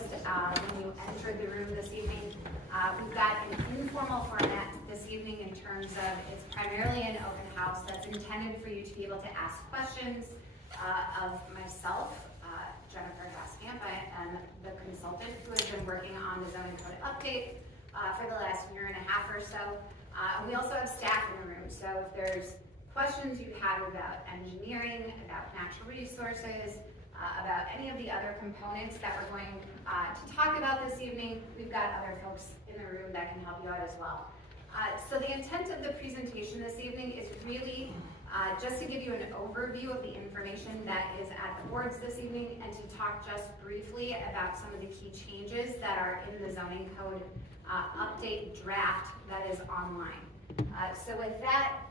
noticed when you entered the room this evening, we've got an informal format this evening in terms of it's primarily an open house that's intended for you to be able to ask questions of myself, Jennifer Gaskamp. I am the consultant who has been working on the zoning code update for the last year and a half or so. We also have staff in the room, so if there's questions you have about engineering, about natural resources, about any of the other components that we're going to talk about this evening, we've got other folks in the room that can help you out as well. So the intent of the presentation this evening is really just to give you an overview of the information that is at the boards this evening and to talk just briefly about some of the key changes that are in the zoning code update draft that is online. So with that,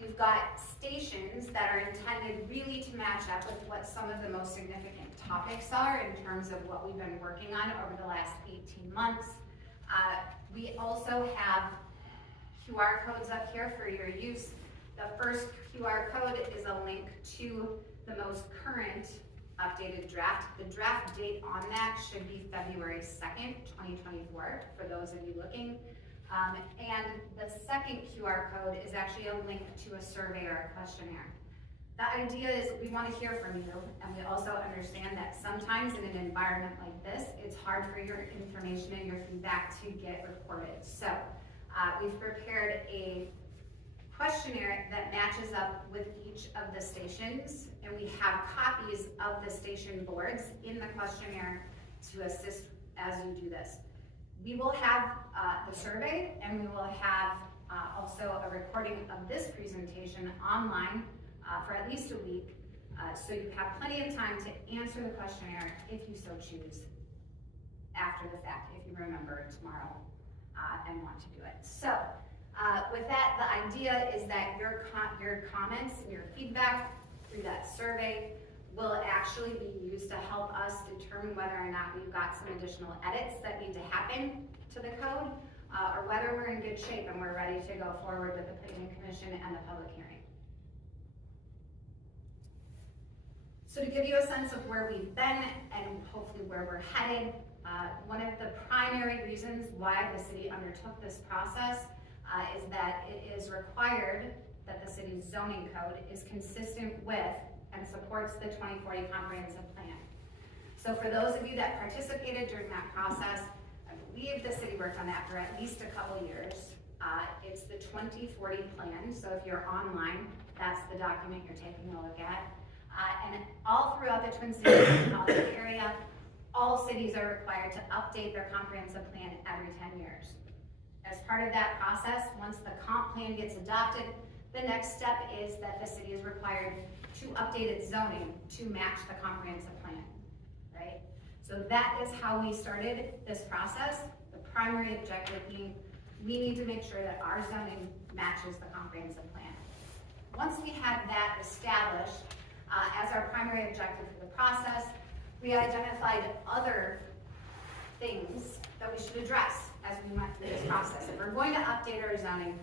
we've got stations that are intended really to match up with what some of the most significant topics are in terms of what we've been working on over the last 18 months. We also have QR codes up here for your use. The first QR code is a link to the most current updated draft. The draft date on that should be February 2nd, 2024, for those of you looking. And the second QR code is actually a link to a survey or a questionnaire. The idea is we want to hear from you, and we also understand that sometimes in an environment like this, it's hard for your information and your feedback to get recorded. So we've prepared a questionnaire that matches up with each of the stations, and we have copies of the station boards in the questionnaire to assist as you do this. We will have the survey, and we will have also a recording of this presentation online for at least a week, so you have plenty of time to answer the questionnaire if you so choose after the fact, if you remember tomorrow and want to do it. So with that, the idea is that your comments and your feedback through that survey will actually be used to help us determine whether or not we've got some additional edits that need to happen to the code, or whether we're in good shape and we're ready to go forward with the Planning Commission and the public hearing. So to give you a sense of where we've been and hopefully where we're headed, one of the primary reasons why the city undertook this process is that it is required that the city's zoning code is consistent with and supports the 2040 comprehensive plan. So for those of you that participated during that process, I believe the city worked on that for at least a couple years. It's the 2040 plan, so if you're online, that's the document you're taking a look at. And all throughout the Twin Cities metropolitan area, all cities are required to update their comprehensive plan every 10 years. As part of that process, once the comp plan gets adopted, the next step is that the city is required to update its zoning to match the comprehensive plan, right? So that is how we started this process. The primary objective being we need to make sure that our zoning matches the comprehensive plan. Once we had that established as our primary objective for the process, we identified other things that we should address as we went through this process. If we're going to update our zoning,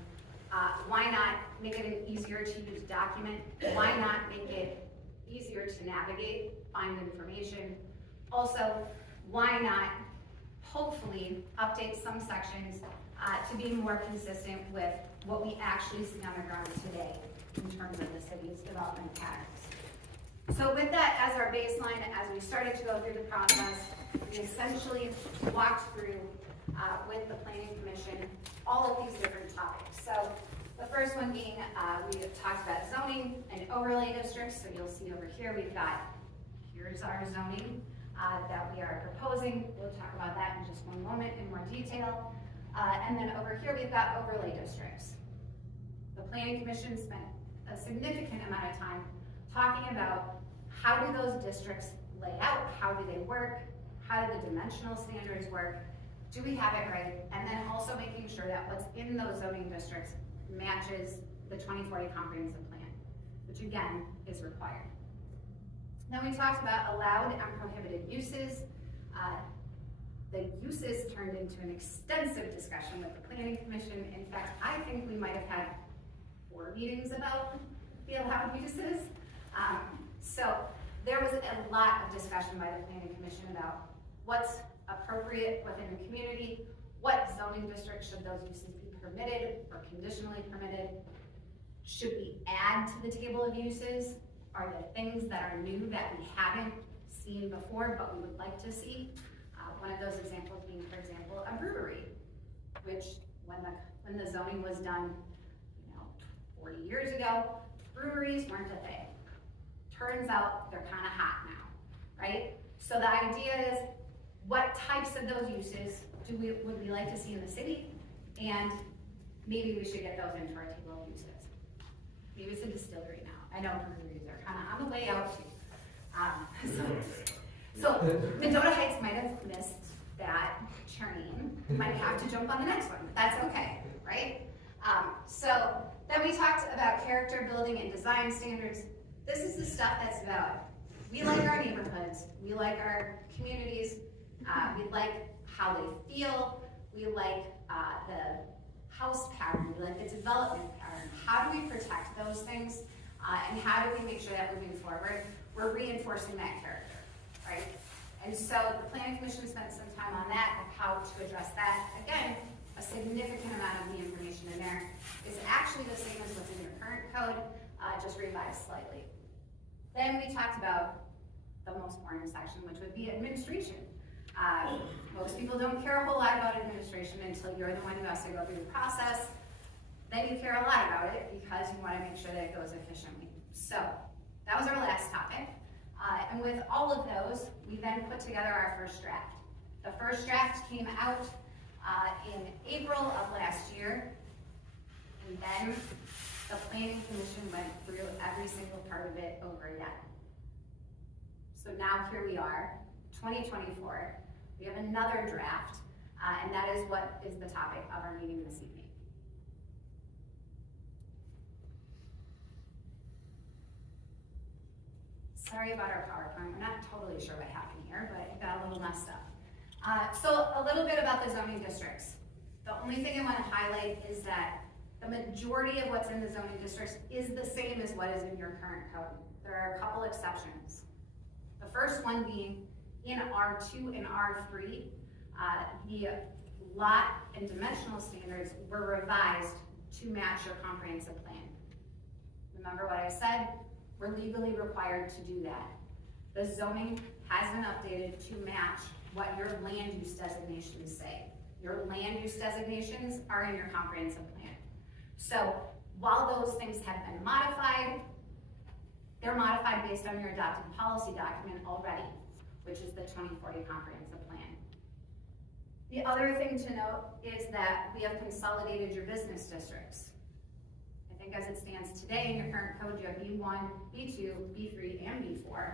why not make it an easier to use document? Why not make it easier to navigate, find information? Also, why not hopefully update some sections to be more consistent with what we actually see on the ground today in terms of the city's development patterns? So with that as our baseline, as we started to go through the process, we essentially walked through with the Planning Commission all of these different topics. So the first one being, we talked about zoning and overlay districts. So you'll see over here, here's our zoning that we are proposing. We'll talk about that in just one moment in more detail. And then over here, we've got overlay districts. The Planning Commission spent a significant amount of time talking about how do those districts lay out, how do they work, how do the dimensional standards work, do we have it right, and then also making sure that what's in those zoning districts matches the 2040 comprehensive plan, which again is required. Then we talked about allowed and prohibited uses. The uses turned into an extensive discussion with the Planning Commission. In fact, I think we might have had 4 meetings about the allowed uses. So there was a lot of discussion by the Planning Commission about what's appropriate within the community, what zoning district should those uses be permitted or conditionally permitted, should we add to the table of uses, are there things that are new that we haven't seen before but we would like to see. One of those examples being, for example, a brewery, which when the zoning was done, 40 years ago, breweries weren't a thing. Turns out they're kind of hot now, right? So the idea is, what types of those uses would we like to see in the city? And maybe we should get those into our table of uses. Maybe it's a distillery now. I know breweries are kind of on the way out too. So Mendota Heights might have missed that train. Might have to jump on the next one, but that's okay, right? So then we talked about character building and design standards. This is the stuff that's about, we like our neighborhoods, we like our communities, we like how they feel, we like the house pattern, we like the development pattern. How do we protect those things? And how do we make sure that moving forward, we're reinforcing that character, right? And so the Planning Commission spent some time on that, and how to address that. Again, a significant amount of the information in there is actually the same as what's in your current code, just revised slightly. Then we talked about the most boring section, which would be administration. Most people don't care a whole lot about administration until you're the one who has to go through the process. Then you care a lot about it because you want to make sure that it goes efficiently. So that was our last topic. And with all of those, we then put together our first draft. The first draft came out in April of last year, and then the Planning Commission went through every single part of it over again. So now here we are, 2024, we have another draft, and that is what is the topic of our meeting this evening. Sorry about our PowerPoint, we're not totally sure what happened here, but it got a little messed up. So a little bit about the zoning districts. The only thing I want to highlight is that the majority of what's in the zoning districts is the same as what is in your current code. There are a couple exceptions. The first one being in R2 and R3, the lot and dimensional standards were revised to match your comprehensive plan. Remember what I said? We're legally required to do that. The zoning has been updated to match what your land use designations say. Your land use designations are in your comprehensive plan. So while those things have been modified, they're modified based on your adopted policy document already, which is the 2040 comprehensive plan. The other thing to note is that we have consolidated your business districts. I think as it stands today in your current code, you have B1, B2, B3, and B4.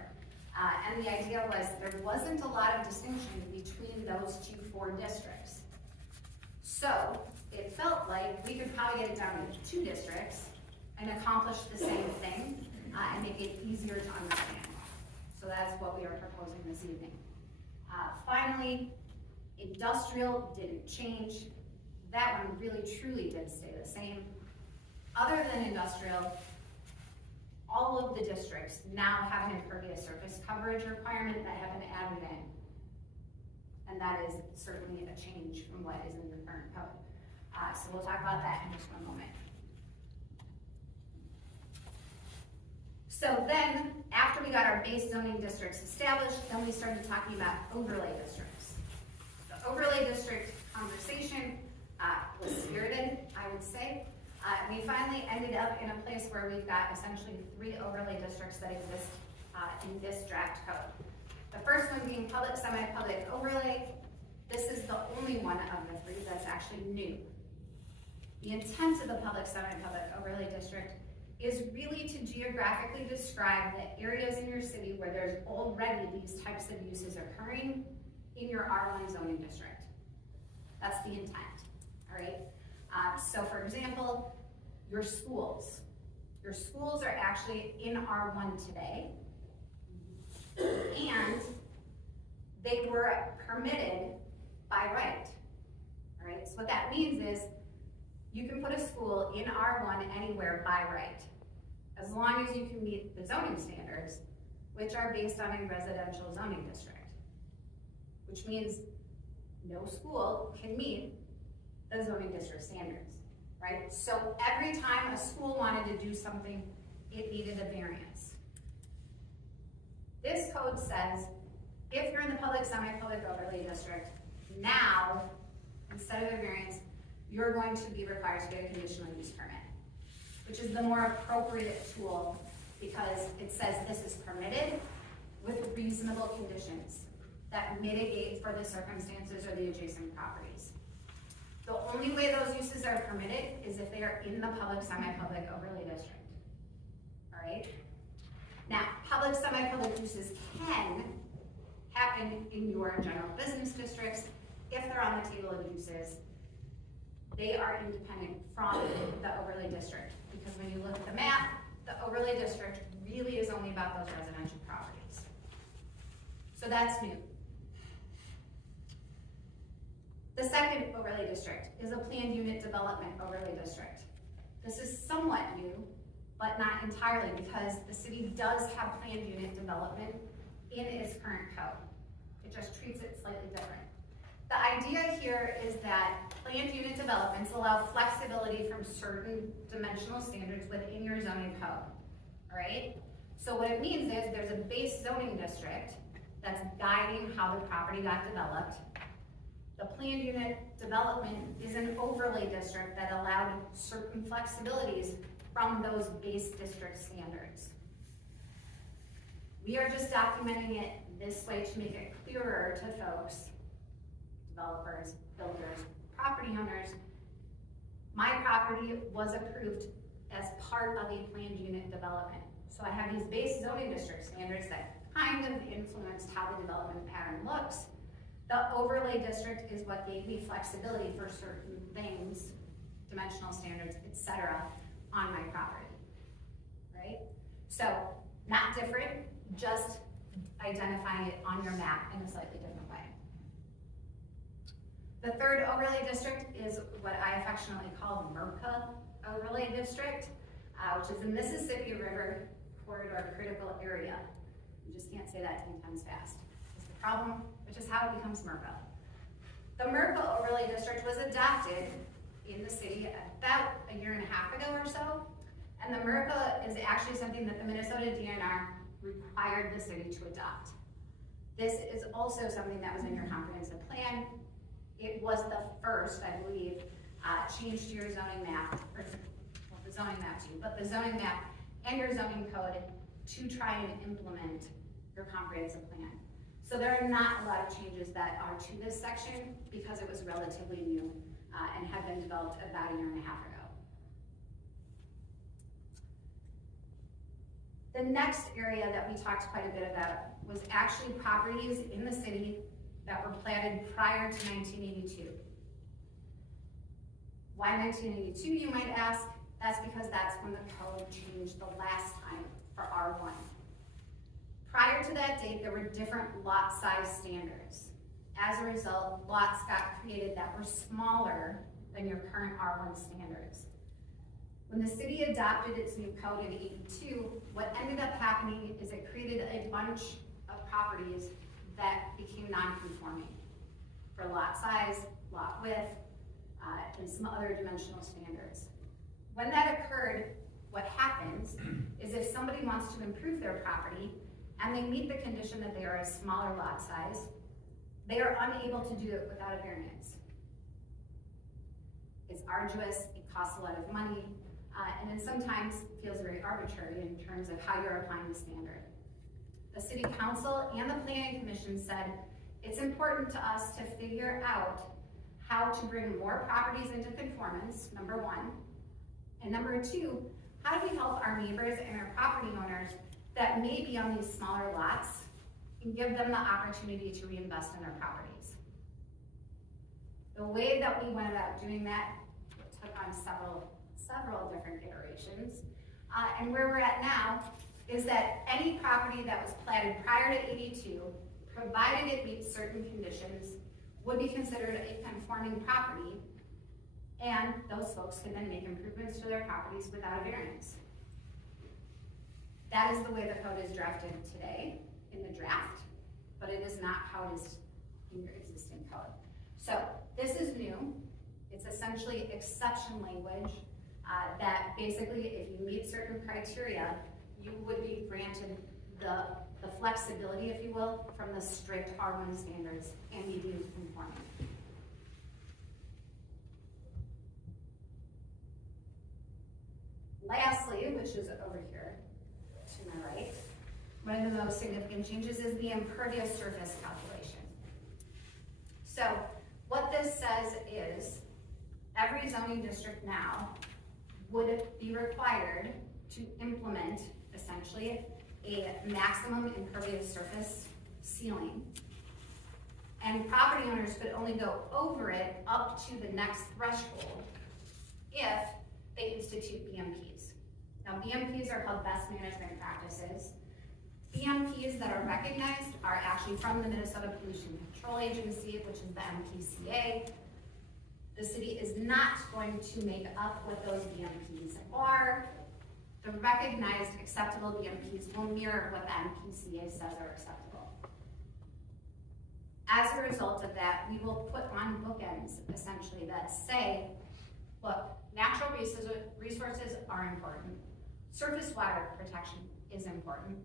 And the idea was there wasn't a lot of distinction between those four districts. So it felt like we could probably get it down to 2 districts and accomplish the same thing and make it easier to understand. So that's what we are proposing this evening. Finally, industrial didn't change. That one really truly did stay the same. Other than industrial, all of the districts now have an impervious surface coverage requirement that have been added in. And that is certainly a change from what is in your current code. So we'll talk about that in just one moment. So then, after we got our base zoning districts established, then we started talking about overlay districts. The overlay district conversation was spirited, I would say. We finally ended up in a place where we've got essentially 3 overlay districts that exist in this draft code. The first one being public, semi-public overlay. This is the only one of the 3 that's actually new. The intent of the public, semi-public overlay district is really to geographically describe the areas in your city where there's already these types of uses occurring in your R1 zoning district. That's the intent, all right? So for example, your schools. Your schools are actually in R1 today, and they were permitted by right, all right? So what that means is you can put a school in R1 anywhere by right, as long as you can meet the zoning standards, which are based on a residential zoning district, which means no school can meet the zoning district standards, right? So every time a school wanted to do something, it needed a variance. This code says, if you're in the public, semi-public overlay district, now, instead of a variance, you're going to be required to get a conditional use permit, which is the more appropriate tool because it says this is permitted with reasonable conditions that mitigate for the circumstances or the adjacent properties. The only way those uses are permitted is if they are in the public, semi-public overlay district, all right? Now, public, semi-public uses can happen in your general business districts if they're on the table of uses. They are independent from the overlay district because when you look at the map, the overlay district really is only about those residential properties. So that's new. The second overlay district is a planned unit development overlay district. This is somewhat new, but not entirely because the city does have planned unit development in its current code. It just treats it slightly different. The idea here is that planned unit developments allow flexibility from certain dimensional standards within your zoning code, all right? So what it means is there's a base zoning district that's guiding how the property got developed. The planned unit development is an overlay district that allowed certain flexibilities from those base district standards. We are just documenting it this way to make it clearer to folks, developers, builders, property owners. My property was approved as part of a planned unit development. So I have these base zoning district standards that kind of influenced how the development pattern looks. The overlay district is what gave me flexibility for certain things, dimensional standards, etc., on my property, right? So, not different, just identifying it on your map in a slightly different way. The third overlay district is what I affectionately call the MERCA overlay district, which is the Mississippi River Corridor Critical Area. You just can't say that 10 times fast. It's the problem, which is how it becomes MERCA. The MERCA overlay district was adopted in the city about a year and a half ago or so, and the MERCA is actually something that the Minnesota DNR required the city to adopt. This is also something that was in your comprehensive plan. It was the first, I believe, change to your zoning map, or well, the zoning map too, but the zoning map and your zoning code to try and implement your comprehensive plan. So there are not a lot of changes that are to this section because it was relatively new and had been developed about a year and a half ago. The next area that we talked quite a bit about was actually properties in the city that were platted prior to 1982. Why 1982, you might ask? That's because that's when the code changed the last time for R1. Prior to that date, there were different lot size standards. As a result, lots got created that were smaller than your current R1 standards. When the city adopted its new code in '82, what ended up happening is it created a bunch of properties that became non-conforming for lot size, lot width, and some other dimensional standards. When that occurred, what happens is if somebody wants to improve their property and they meet the condition that they are a smaller lot size, they are unable to do it without a variance. It's arduous, it costs a lot of money, and it sometimes feels very arbitrary in terms of how you're applying the standard. The City Council and the Planning Commission said, it's important to us to figure out how to bring more properties into conformance, number one, and number two, how do we help our neighbors and our property owners that may be on these smaller lots and give them the opportunity to reinvest in their properties. The way that we went about doing that took on several different iterations. And where we're at now is that any property that was platted prior to '82, provided it meets certain conditions, would be considered a conforming property, and those folks can then make improvements to their properties without a variance. That is the way the code is drafted today in the draft, but it is not how it is in your existing code. So this is new. It's essentially exception language that basically if you meet certain criteria, you would be granted the flexibility, if you will, from the strict R1 standards and be deemed conforming. Lastly, which is over here to my right, one of the most significant changes is the impervious surface calculation. So what this says is every zoning district now would be required to implement essentially a maximum impervious surface ceiling. And property owners could only go over it up to the next threshold if they institute BMPs. Now BMPs are called best management practices. BMPs that are recognized are actually from the Minnesota Pollution Control Agency, which is the MPCA. The city is not going to make up what those BMPs are. The recognized acceptable BMPs will mirror what the MPCA says are acceptable. As a result of that, we will put on bookends, essentially, that say, look, natural resources are important. Surface water protection is important.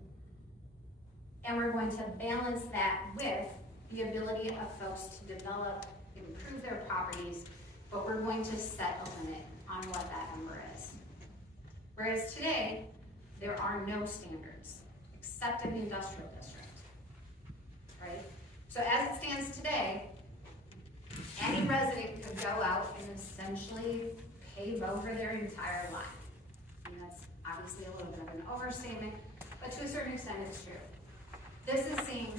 And we're going to balance that with the ability of folks to develop, improve their properties, but we're going to set a limit on what that number is. Whereas today, there are no standards, except in the industrial district, right? So as it stands today, any resident could go out and essentially pave over their entire lot. I mean, that's obviously a little bit of an overstatement, but to a certain extent it's true. This is saying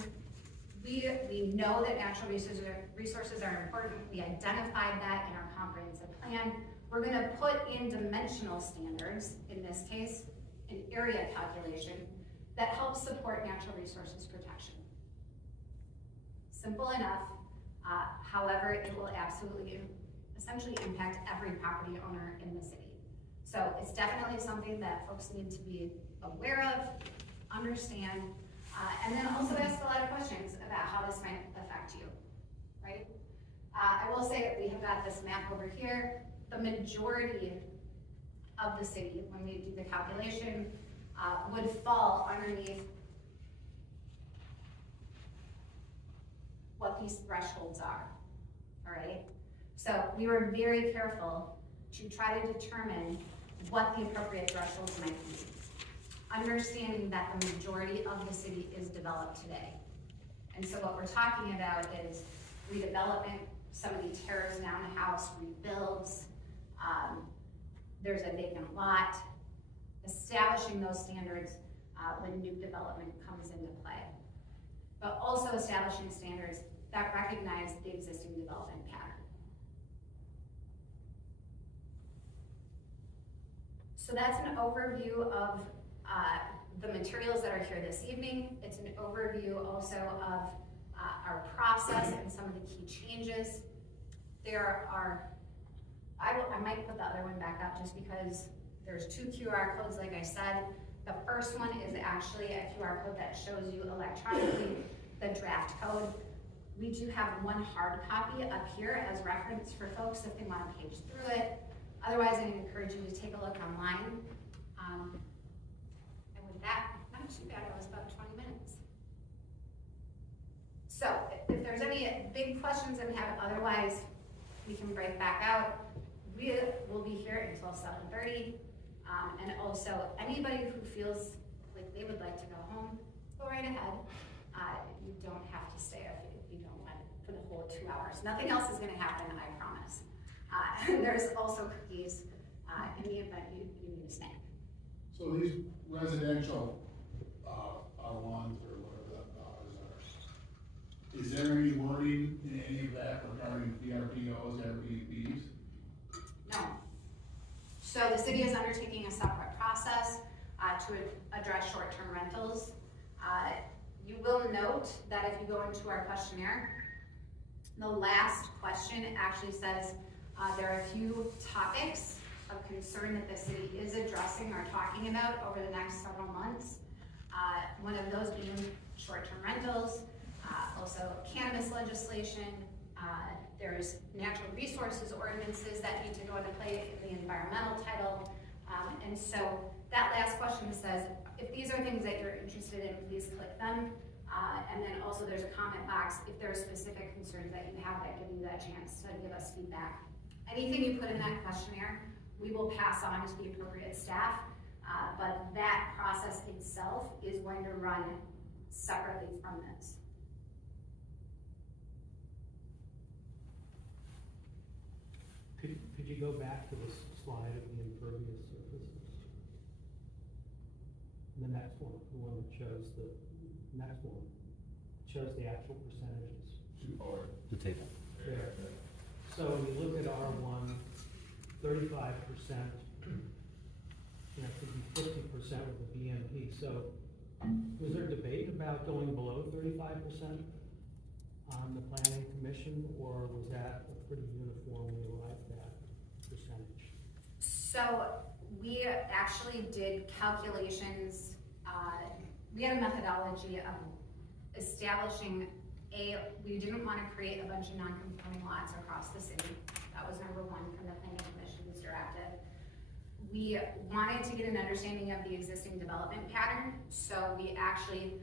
we know that natural resources are important. We identified that in our comprehensive plan. We're gonna put in dimensional standards, in this case, an area calculation that helps support natural resources protection. Simple enough, however, it will absolutely, essentially impact every property owner in the city. So it's definitely something that folks need to be aware of, understand, and then also ask a lot of questions about how this might affect you, right? I will say that we have got this map over here. The majority of the city, when we do the calculation, would fall underneath what these thresholds are, all right? So we were very careful to try to determine what the appropriate thresholds might be, understanding that the majority of the city is developed today. And so what we're talking about is redevelopment, somebody tears down a house, rebuilds, there's a vacant lot, establishing those standards when new development comes into play. But also establishing standards that recognize the existing development pattern. So that's an overview of the materials that are here this evening. It's an overview also of our process and some of the key changes. There are, I might put the other one back up just because there's 2 QR codes, like I said. The first one is actually a QR code that shows you electronically the draft code. We do have one hard copy up here as reference for folks if they want to page through it. Otherwise, I encourage you to take a look online. And with that, not too bad, it was about 20 minutes. So if there's any big questions that we have, otherwise we can break back out. We will be here until 7:30. And also anybody who feels like they would like to go home, go right ahead. You don't have to stay if you don't want it for the whole 2 hours. Nothing else is going to happen, I promise. There's also cookies in the event you need a snack. So these residential R1s or whatever that dollars are, is there any wording in any of that regarding VRBOs, Airbnbs? No. So the city is undertaking a separate process to address short-term rentals. You will note that if you go into our questionnaire, the last question actually says there are a few topics of concern that the city is addressing or talking about over the next several months. One of those being short-term rentals, also cannabis legislation, There's natural resources ordinances that need to go into play in the environmental title. And so that last question says, if these are things that you're interested in, please click them. And then also there's a comment box if there are specific concerns that you have that give you that chance to give us feedback. Anything you put in that questionnaire, we will pass on to the appropriate staff, but that process itself is going to run separately from this. Could you go back to this slide of the impervious surfaces? The next one, the one that shows shows the actual percentages. The table. There. So when you look at R1, 35%, you know, could be 50% with the BMP. So was there debate about going below 35% on the planning commission, or was that a pretty uniformly arrived at percentage? So we actually did calculations, we had a methodology of establishing we didn't want to create a bunch of non-conforming lots across the city. That was number one from the planning commission's directive. We wanted to get an understanding of the existing development pattern, so we actually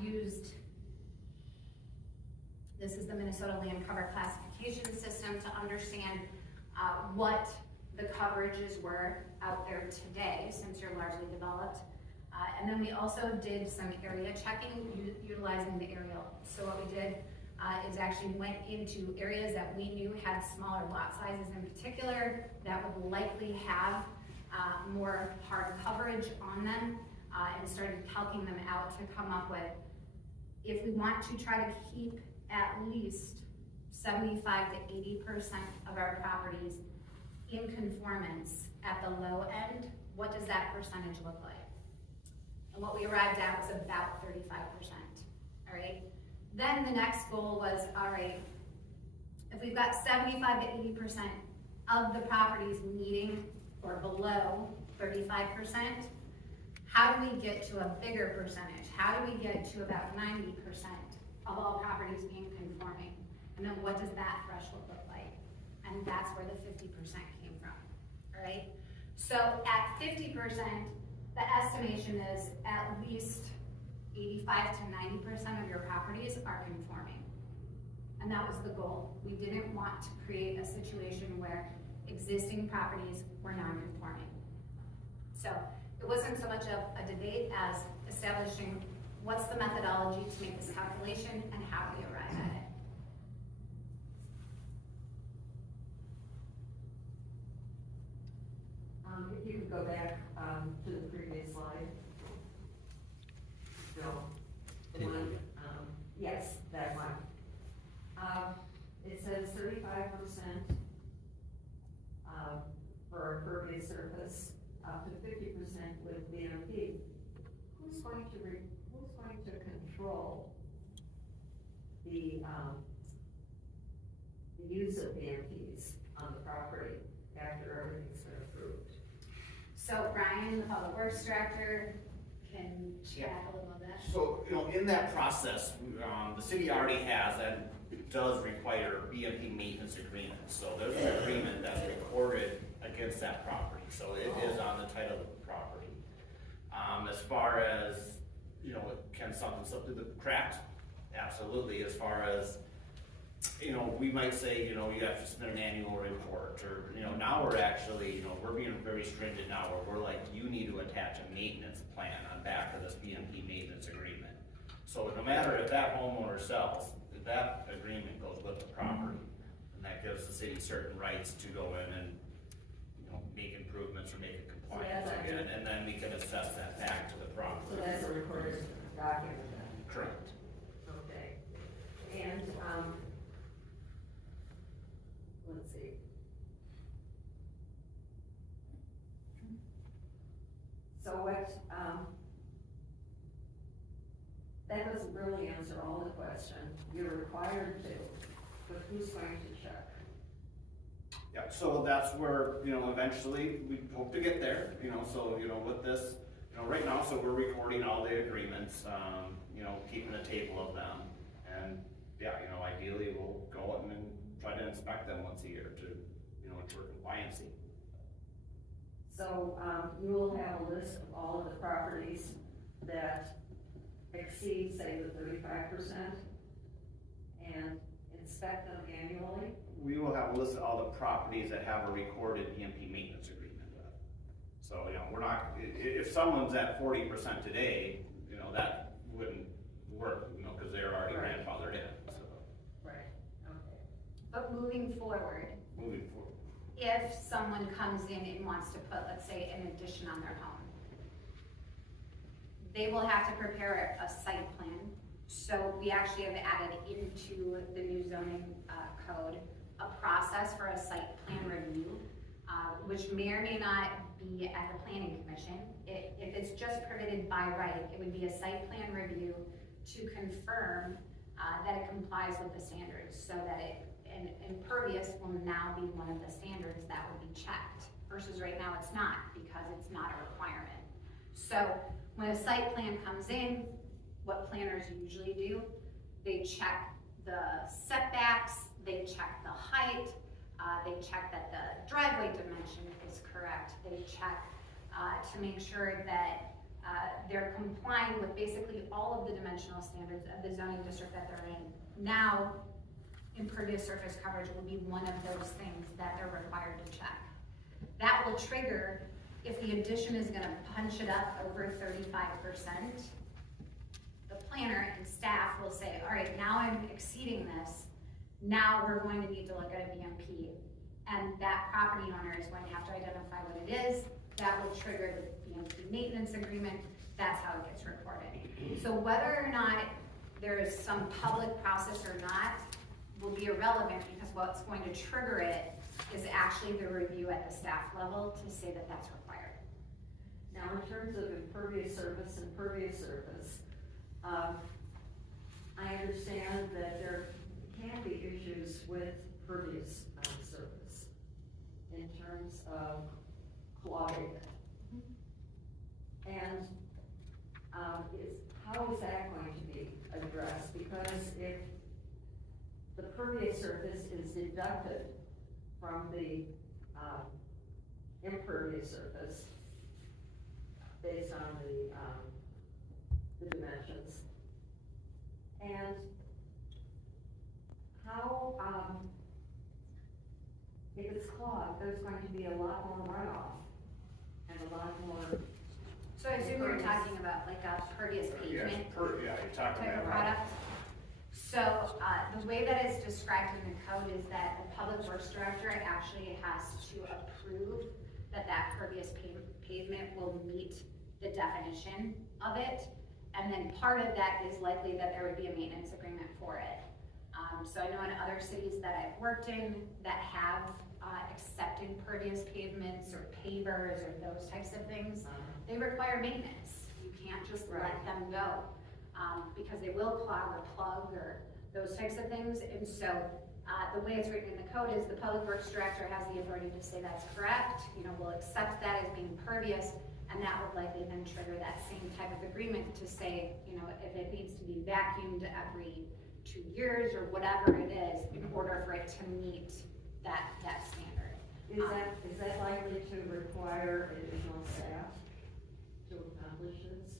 used, this is the Minnesota Land Cover Classification System, to understand what the coverages were out there today, since you're largely developed. And then we also did some area checking utilizing the aerial. So what we did is actually went into areas that we knew had smaller lot sizes in particular that would likely have more hard coverage on them, and started calculating them out to come up with, if we want to try to keep at least 75 to 80% of our properties in conformance at the low end, what does that percentage look like? And what we arrived at was about 35%, all right? Then the next goal was, all right, if we've got 75 to 80% of the properties meeting or below 35%, how do we get to a bigger percentage? How do we get to about 90% of all properties being conforming? And then what does that threshold look like? And that's where the 50% came from, all right? So at 50%, the estimation is at least 85 to 90% of your properties are conforming. And that was the goal. We didn't want to create a situation where existing properties were non-conforming. So it wasn't so much of a debate as establishing what's the methodology to make this calculation and how do we arrive at it. If you could go back to the previous slide. No, the one, yes, that one. It says 35% for impervious surface, up to 50% with BMP. Who's going to control the use of BMPs on the property after everything's been approved? So Brian, the Public Works Director, can chat a little bit. So, in that process, the city already has and does require BMP maintenance agreements. So there's an agreement that's recorded against that property. So it is on the title of the property. As far as, can something slip through the cracks? Absolutely. As far as, we might say, you have to submit an annual report, or, now we're actually, we're being very stringent now, where we're like, you need to attach a maintenance plan on back of this BMP maintenance agreement. So no matter if that homeowner sells, that agreement goes with the property, and that gives the city certain rights to go in and, make improvements or make it compliant again, and then we can assess that back to the property. So that's a recorded document then? Correct. Okay. And, let's see. So what, that doesn't really answer all the question. You're required to, but who's going to check? Yeah, so that's where, eventually we hope to get there, so, with this, right now, so we're recording all the agreements, keeping a table of them. And yeah, ideally we'll go and inspect them once a year to, you know, ensure compliancy. So, you will have a list of all of the properties that exceed, say, the 35%, and inspect them annually? We will have a list of all the properties that have a recorded EMP maintenance agreement. So, you know, we're not, if someone's at 40% today, you know, that wouldn't work, you know, because they're already Right. grandfathered in, so, Right. Okay. But moving forward, moving forward. if someone comes in and wants to put, let's say, an addition on their home, they will have to prepare a site plan. So we actually have added into the new zoning code a process for a site plan review, which may or may not be at the planning commission. If it's just permitted by right, it would be a site plan review to confirm that it complies with the standards, so that and impervious will now be one of the standards that would be checked, versus right now it's not, because it's not a requirement. So when a site plan comes in, what planners usually do, they check the setbacks, they check the height, they check that the driveway dimension is correct, they check to make sure that they're complying with basically all of the dimensional standards of the zoning district that they're in. Now, impervious surface coverage will be one of those things that they're required to check. That will trigger, if the addition is gonna punch it up over 35%, the planner and staff will say, all right, now I'm exceeding this, now we're going to need to look at a BMP. And that property owner is going to have to identify what it is, that will trigger the BMP maintenance agreement, that's how it gets recorded. So whether or not there is some public process or not will be irrelevant, because what's going to trigger it is actually the review at the staff level to say that that's required. Now, in terms of impervious surface, I understand that there can be issues with pervious surface in terms of clogging it. And how is that going to be addressed? Because if the pervious surface is deducted from the impervious surface based on the dimensions, and how, if it's clogged, there's going to be a lot more runoff and a lot more. So I assume you're talking about like a pervious pavement Yeah, you're talking type of about. product. So, the way that it's described in the code is that the public works director actually has to approve that that pervious pavement will meet the definition of it. And then part of that is likely that there would be a maintenance agreement for it. So I know in other cities that I've worked in that have accepted pervious pavements or pavers or those types of things, they require maintenance. You can't just let them go. Because they will clog or plug or those types of things. And so the way it's written in the code is the public works director has the authority to say that's correct, you know, we'll accept that as being pervious, and that would likely then trigger that same type of agreement to say, you know, if it needs to be vacuumed every 2 years or whatever it is in order for it to meet that standard. Is that likely to require additional staff to accomplish this?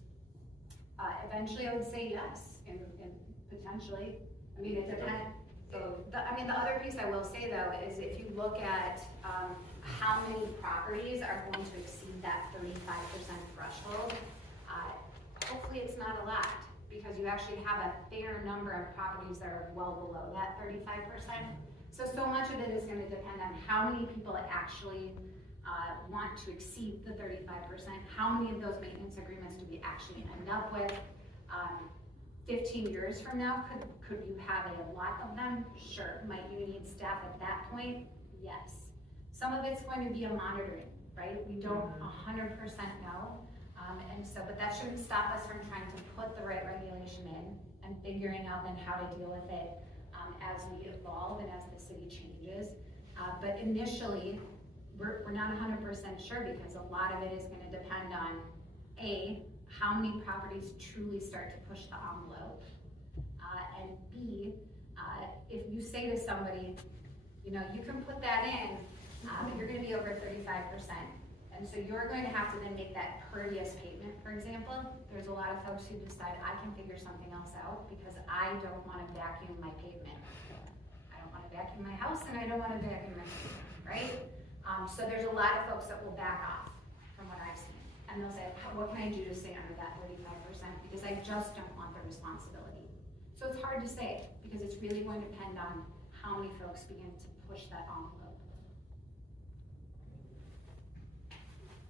Eventually I would say yes, and potentially. I mean, it depends. So, the other piece I will say though, is if you look at, how many properties are going to exceed that 35% threshold, hopefully it's not a lot, because you actually have a fair number of properties that are well below that 35%. So much of it is gonna depend on how many people actually want to exceed the 35%. How many of those maintenance agreements do we actually end up with? 15 years from now, could you have a lot of them? Sure. Might you need staff at that point? Yes. Some of it's going to be a monitoring, right? We don't 100% know. But that shouldn't stop us from trying to put the right regulation in and figuring out then how to deal with it as we evolve and as the city changes. But initially, we're not 100% sure, because a lot of it is gonna depend on A, how many properties truly start to push the envelope, and B, if you say to somebody, You know, you can put that in, but you're gonna be over 35%. And so you're going to have to then make that pervious pavement, for example. There's a lot of folks who decide, I can figure something else out because I don't wanna vacuum my pavement. I don't wanna vacuum my house and I don't wanna vacuum my pavement, right? So there's a lot of folks that will back off from what I've seen. And they'll say, what can I do to stay under that 35%? Because I just don't want the responsibility. So it's hard to say because it's really going to depend on how many folks begin to push that envelope.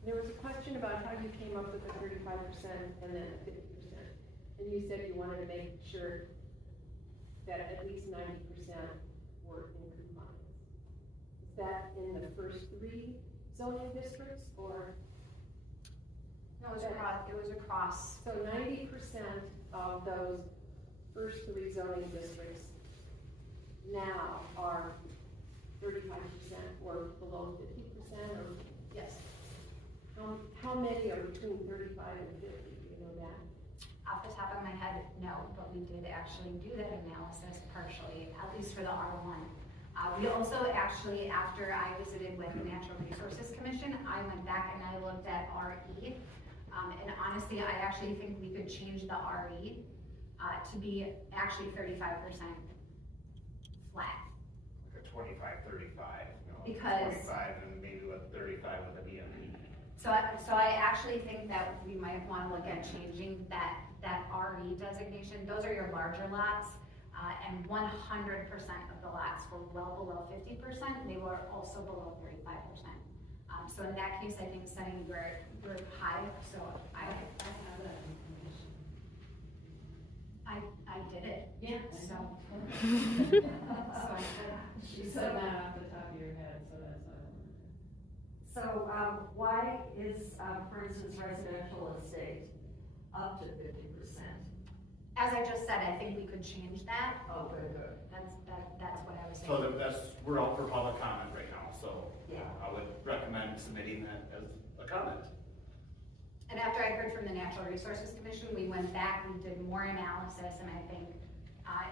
There was a question about how you came up with the 35% and then 50%. And you said you wanted to make sure that at least 90% were in compliance. Is that in the first 3 zoning districts or? No, it was across. So 90% of those first 3 zoning districts now are 35% or below 50% or? Yes. How many are between 35 and 50, do you know that? Off the top of my head, no, but we did actually do that analysis partially, at least for the R1. We also actually, after I visited with the Natural Resources Commission, I went back and I looked at RE. And honestly, I actually think we could change the RE to be actually 35% flat. Like a 25, 35, you know, Because- 25 and maybe with 35 with a BMP. So I actually think that we might want to look at changing that RE designation. Those are your larger lots, and 100% of the lots were well below 50%. They were also below 35%. So in that case, I think setting your high. So I have that information. I did it. Yeah. So. So I did. You said that off the top of your head, so that's why. So, why is, for instance, residential estate up to 50%? As I just said, I think we could change that. Oh, good. That's what I was saying. So we're out for public comment right now, so Yeah. I would recommend submitting that as a comment. And after I heard from the Natural Resources Commission, we went back, we did more analysis, and I think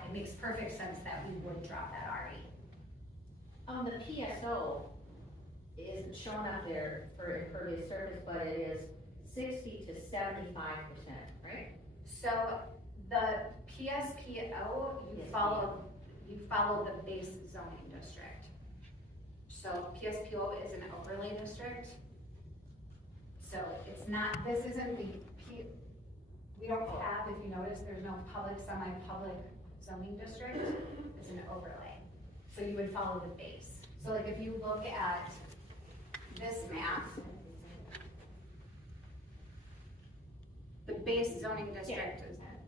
it makes perfect sense that we would drop that RE. The PSO isn't shown up there for impervious surface, but it is 60 to 75%, right? So the PSPO, you follow the base zoning district. So PSPO is an overlay district. So it's not, this isn't we don't have, if you notice, there's no public, semi-public zoning district. It's an overlay. So you would follow the base. So like if you look at this map, the base zoning district is that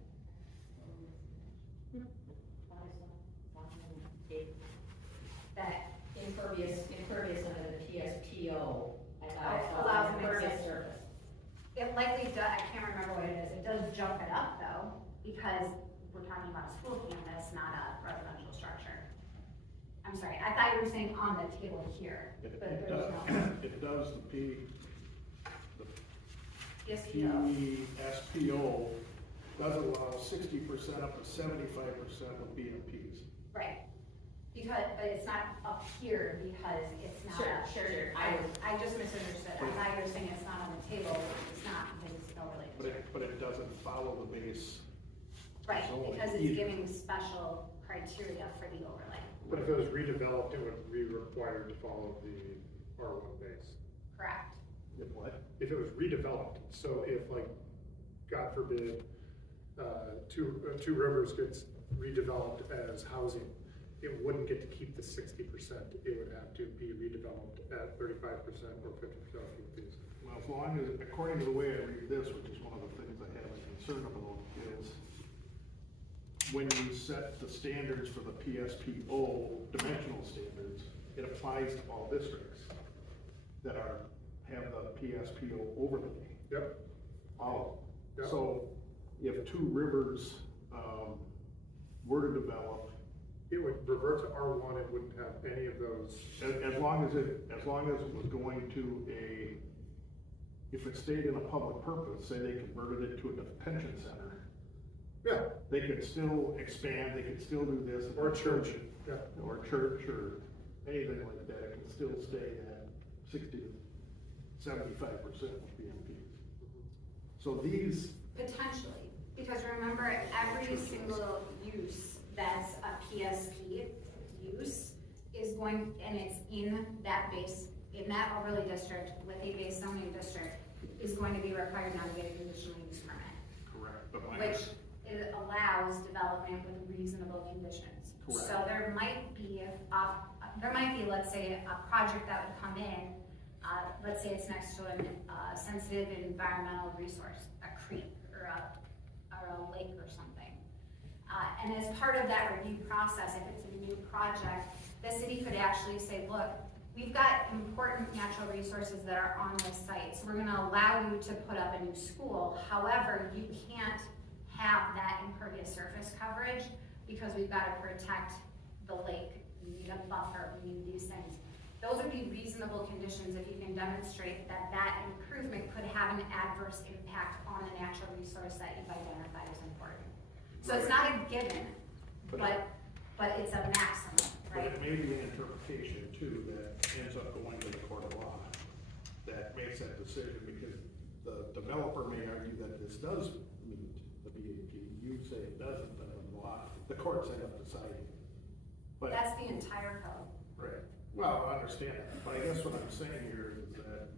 Impervious under the PSPO allows impervious mixed. surface. It likely does, I can't remember what it is, it does jump it up though, because we're talking about a school campus, not a residential structure. I'm sorry, I thought you were saying on the table here, but there's no. It does the PSPO. PSPO does allow 60% up to 75% of BMPs. Right, because, but it's not up here because it's not. Sure. I just misunderstood, I thought you were saying it's not on the table, it's not, because it's overlay. But it doesn't follow the base. Right, zoning because it's either. giving special criteria for the overlay, But if it was redeveloped, it would be required to follow the R1 base. correct? If what? If it was redeveloped, so if like, God forbid, Two Rivers gets redeveloped as housing, it wouldn't get to keep the 60%. It would have to be redeveloped at 35% or 50% fees. Well, as long as, according to the way I read this, which is one of the things I have a concern about, is when you set the standards for the PSPO dimensional standards, it applies to all districts that have the PSPO overlay. Yep. All. Yep. So if Two Rivers, were to develop, It would revert to R1, it wouldn't have any of those. as long as it was going to if it stayed in a public purpose, say they converted it to a detention center, Yeah, they could still expand, they could still do this. or church, yeah. Or church, or, anything like that, it can still stay at 60 to 75% BMP. So these, Potentially, because remember, every single use that's a PSP use is going, and it's in that base, in that overlay district with a base zoning district, is going to be required now to get a conditional use permit, correct, but my, which it allows development with reasonable conditions. Correct. So there might be, let's say, a project that would come in, let's say it's next to a sensitive environmental resource, a creek or a lake or something. And as part of that review process, if it's a new project, the city could actually say, look, we've got important natural resources that are on this site, so we're gonna allow you to put up a new school. However, you can't have that impervious surface coverage because we've gotta protect the lake. We need a buffer, we need these things. Those would be reasonable conditions if you can demonstrate that that improvement could have an adverse impact on the natural resource that you've identified as important. So it's not a given, but it's a maximum, but right? it may be an interpretation too that ends up going to the court of law that makes that decision, because the developer may argue that this does meet the BAP. You say it doesn't, but in law, the courts end up deciding. But That's the entire code. right. Well, I understand that, but I guess what I'm saying here is that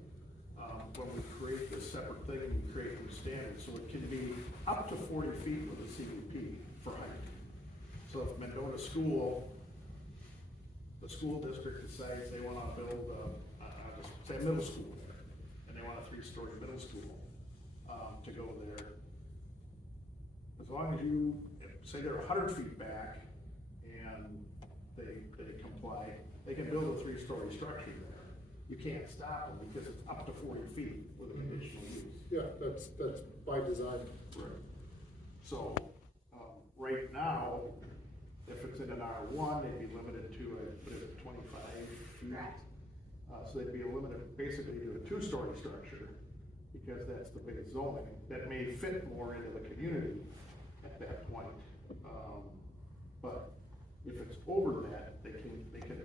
when we create this separate thing, we create new standards, so it can be up to 40 feet with a CUP for height. So if Mendota School, the school district decides they want to build, say, a middle school there, and they want a 3-story middle school to go there, as long as you say they're 100 feet back and they comply, they can build a 3-story structure there. You can't stop them because it's up to 40 feet with an additional use. Yeah, that's by design. Right. So, right now, if it's in an R1, they'd be limited to a 25 feet. Correct. So they'd be limited basically to a 2-story structure, because that's the base zoning. That may fit more into the community at that point. But if it's over that, they can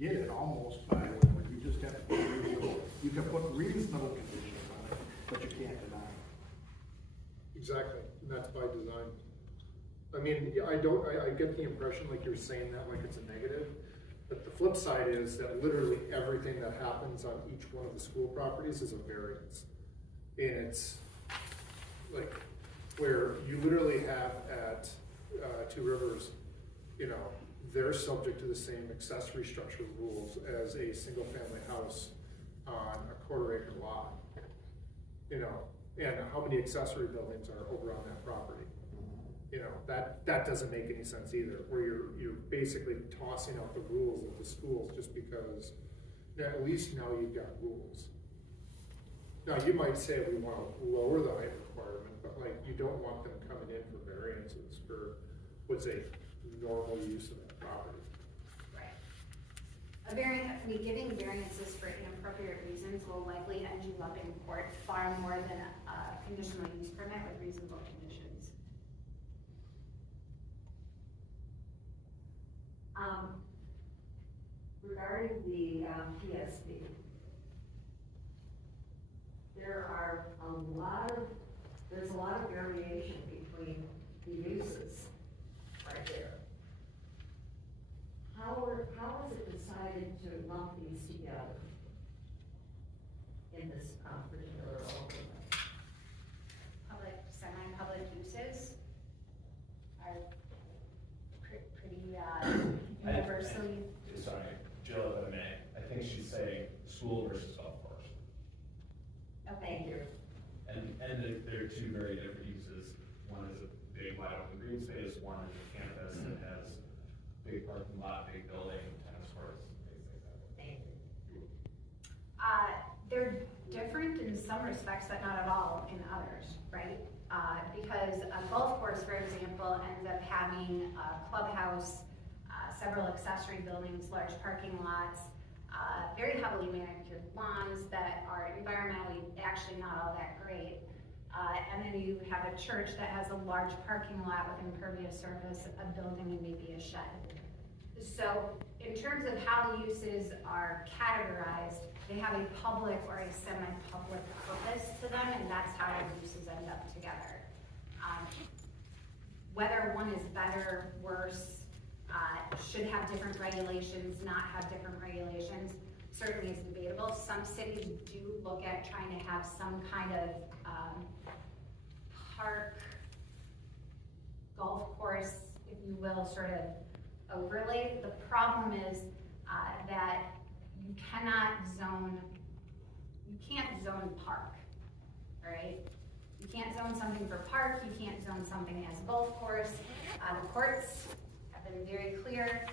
get it almost by whatever. You just have to put reasonable, you can put reasonable conditions on it, but you can't deny it. Exactly, and that's by design. I mean, I get the impression like you're saying that like it's a negative, but the flip side is that literally everything that happens on each one of the school properties is a variance. And it's like, where you literally have at Two Rivers, you know, they're subject to the same accessory structure rules as a single family house on a 1/4 acre lot. You know, and how many accessory buildings are over on that property? You know, that doesn't make any sense either, where you're basically tossing out the rules of the schools just because at least now you've got rules. Now, you might say we want to lower the height requirement, but like, you don't want them coming in for variances for what's a normal use of that property. Right. Giving variances for inappropriate reasons will likely end you up in court far more than a conditional use permit with reasonable conditions. Regarding the PSP, there's a lot of variation between the uses right there. How is it decided to lump these together in this particular overlay? Public, semi-public uses are pretty universally. Sorry, Jill, if I may, I think she's saying school versus golf course. Thank you. And they're two very different uses. One is a big wide open green space, one is a campus that has big parking lot, big building, tennis courts, things like that. Thank you. They're different in some respects, but not at all in others, right? Because a golf course, for example, ends up having a clubhouse, several accessory buildings, large parking lots, very heavily manicured lawns that are environmentally actually not all that great. And then you have a church that has a large parking lot with impervious surface, a building, and maybe a shed. So in terms of how the uses are categorized, they have a public or a semi-public purpose to them, and that's how the uses end up together. Whether one is better, worse, should have different regulations, not have different regulations, certainly is debatable. Some cities do look at trying to have some kind of park, golf course, if you will, sort of overlay. The problem is that you can't zone park, right? You can't zone something for park, you can't zone something as golf course. The courts have been very clear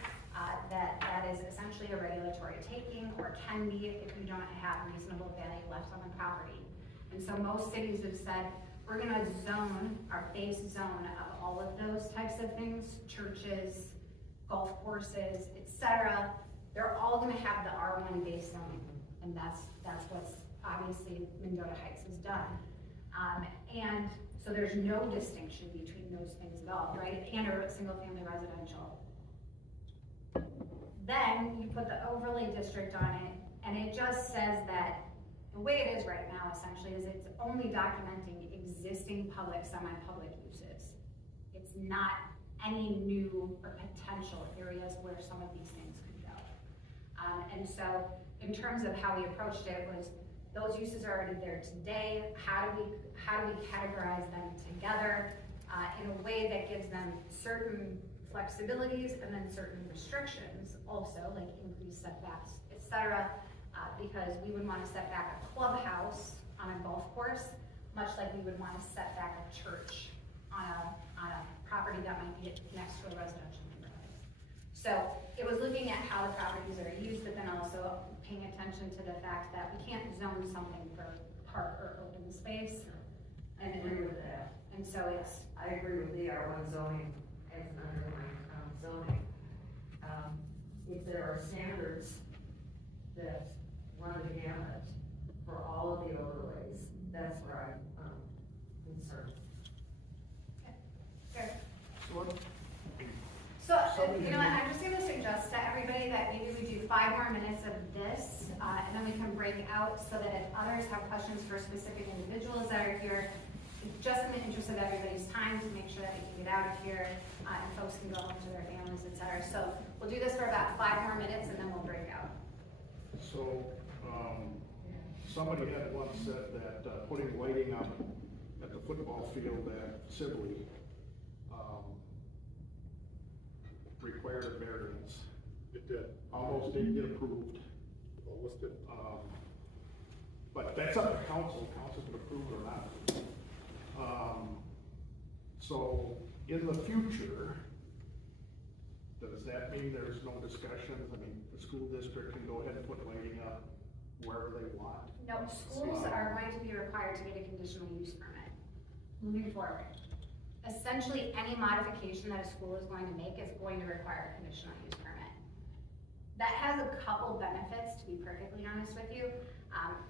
that that is essentially a regulatory taking, or can be if you don't have reasonable value left on the property. And so most cities have said, we're gonna zone our base zone of all of those types of things, churches, golf courses, etc. They're all gonna have the R1 base zoning, and that's what's obviously Mendota Heights has done. And so there's no distinction between those things at all, right? And a single family residential. Then you put the overlay district on it, and it just says that the way it is right now essentially is it's only documenting existing public, semi-public uses. It's not any new or potential areas where some of these things could go. And so in terms of how we approached it was, those uses are already there today. How do we categorize them together in a way that gives them certain flexibilities and then certain restrictions also, like increased setbacks, etc. Because we would want to set back a clubhouse on a golf course, much like we would want to set back a church on a property that might be next to a residential neighborhood. So it was looking at how the properties are used, but then also paying attention to the fact that we can't zone something for park or open space. I agree with that. And so it's, I agree with the R1 zoning as an underlying zoning. If there are standards that run the gamut for all of the overlays, that's where I'm concerned. fair. So what- So, you know what, I'm just gonna suggest to everybody that maybe we do 5 more minutes of this, and then we can break out so that if others have questions for specific individuals that are here, just in the interest of everybody's time, to make sure that we can get out of here, and folks can go home to their families, et cetera. So we'll do this for about 5 more minutes, and then we'll break out. So, somebody had once said that putting lighting on at the football field at Sibley required a variance. It did, Almost didn't get approved. almost did. But that's up to council can approve it or not. So in the future, does that mean there's no discussions? I mean, the school district can go ahead and put lighting up wherever they want. No, schools are going to be required to get a conditional use permit moving forward. Essentially, any modification that a school is going to make is going to require a conditional use permit. That has a couple benefits, to be perfectly honest with you.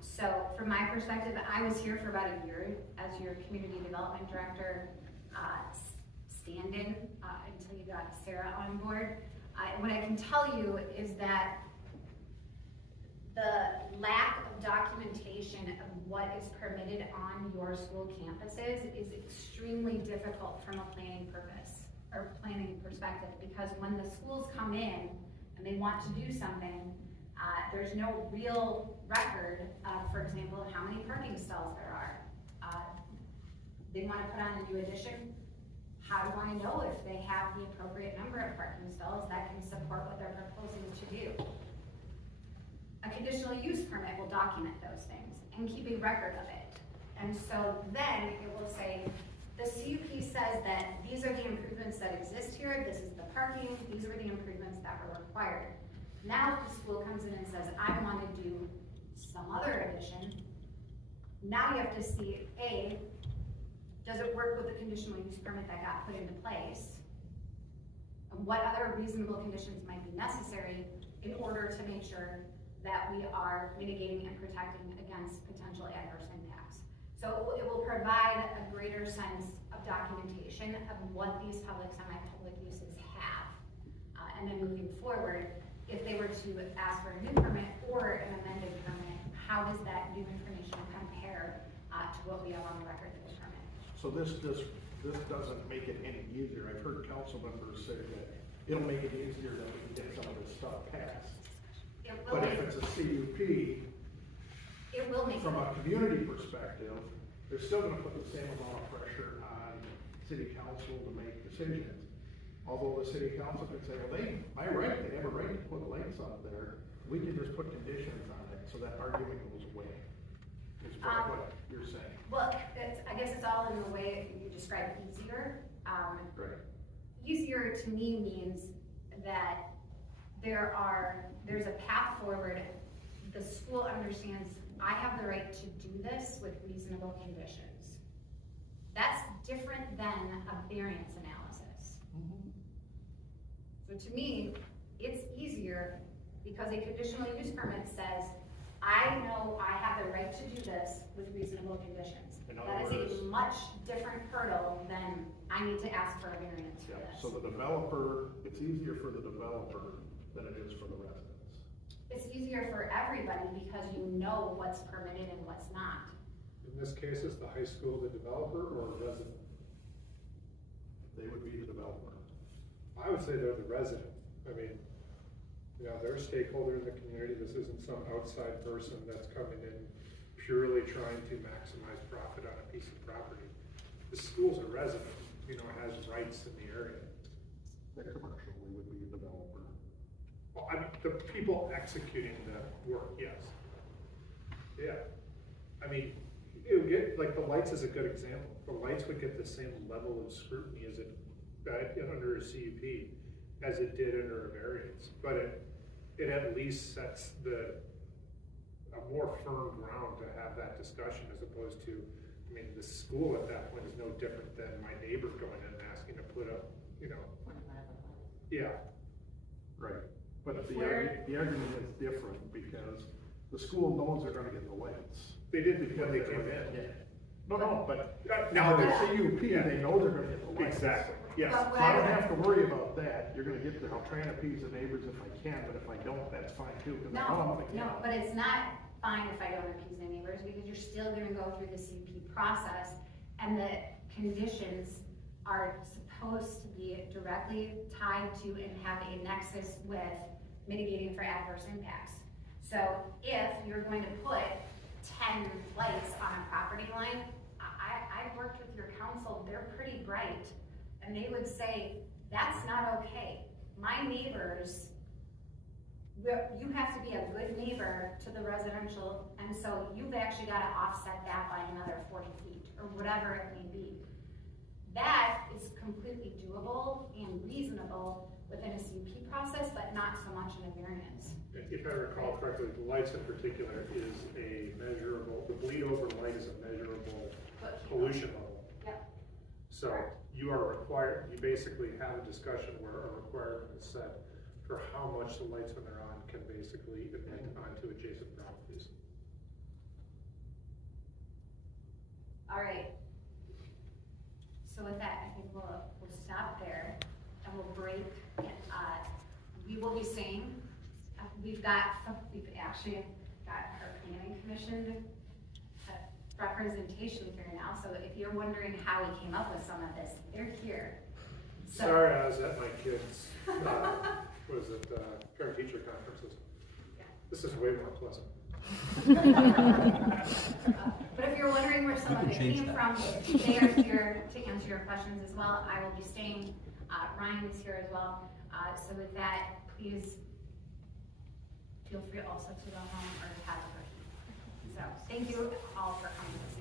So from my perspective, I was here for about a year as your community development director stand-in until you got Sarah on board. And what I can tell you is that the lack of documentation of what is permitted on your school campuses is extremely difficult from a planning purpose or planning perspective, because when the schools come in and they want to do something, there's no real record of, for example, how many parking stalls there are. They want to put on a new addition. How do I know if they have the appropriate number of parking stalls that can support what they're proposing to do? A conditional use permit will document those things and keep a record of it. And so then it will say, the CUP says that these are the improvements that exist here, this is the parking, these are the improvements that were required. Now if the school comes in and says, I want to do some other addition, now you have to see, A, does it work with the conditional use permit that got put into place? And what other reasonable conditions might be necessary in order to make sure that we are mitigating and protecting against potential adverse impacts. So it will provide a greater sense of documentation of what these public, semi-public uses have And then moving forward, if they were to ask for a new permit or an amended permit, how does that new information compare to what we have on the record for the permit? So this doesn't make it any easier. I've heard council members say that it'll make it easier that we can get some of this stuff passed. It will But make, if it's a CUP, it will make. from a community perspective, they're still gonna put the same amount of pressure on city council to make decisions. Although the city council could say, well, they have a right to put lights up there, we can just put conditions on it, so that argument goes away. Is what you're saying. Well, I guess it's all in the way you describe easier. Right. Easier to me means that there's a path forward. The school understands, I have the right to do this with reasonable conditions. That's different than a variance analysis. So to me, it's easier because a conditional use permit says, I know I have the right to do this with reasonable conditions. In other That is words- a much different hurdle than I need to ask for a variance for Yeah, this. so the developer, it's easier for the developer than it is for the residents. It's easier for everybody because you know what's permitted and what's not. In this case, is the high school the developer or a resident? They would be the developer. I would say they're the resident. I mean, you know, they're a stakeholder in the community. This isn't some outside person that's coming in purely trying to maximize profit on a piece of property. The school's a resident, you know, has rights in the area. The commercial, we would be a developer. Well, the people executing the work, yes. Yeah. I mean, it would get, like, the lights is a good example. The lights would get the same level of scrutiny as it, under a CUP as it did under a variance. But it at least sets a more firm ground to have that discussion as opposed to, I mean, the school at that point is no different than my neighbor going in and asking to put up, you know, yeah. Right. But the Where- argument is different because the school knows they're gonna get the lights. They did before they came in. Yeah. No, but Now now the they're, CUP, they know they're gonna get the lights. exactly, yes. But So I don't have to worry about that, you're gonna get there, I'll try and appease the neighbors if I can, but if I don't, that's fine too, because I know I'm gonna get No, it. but it's not fine if I don't appease my neighbors, because you're still gonna go through the CUP process, and the conditions are supposed to be directly tied to and have a nexus with mitigating for adverse impacts. So if you're going to put 10 lights on a property line, I've worked with your council, they're pretty bright, and they would say, that's not okay. My neighbors, you have to be a good neighbor to the residential, and so you've actually gotta offset that by another 40 feet, or whatever it may be. That is completely doable and reasonable within a CUP process, but not so much in a variance. If I recall correctly, the lights in particular is a measurable, the bleed over light is a measurable pollution level. Yep. So you are required, you basically have a discussion where a requirement is set for how much the lights when they're on can basically emit onto adjacent properties. All right. So with that, I think we'll stop there and we'll break. We will be saying, we've actually got our planning commission representation here now. So if you're wondering how we came up with some of this, they're here. So- Sorry, I was at my kids', what is it, parent-teacher conferences. Yeah. This is way more pleasant. But if you're wondering where some of it came from, they are here to answer your questions as well. I will be staying. Ryan is here as well. So with that, please feel free also to go home or to have a question. So thank you all for coming this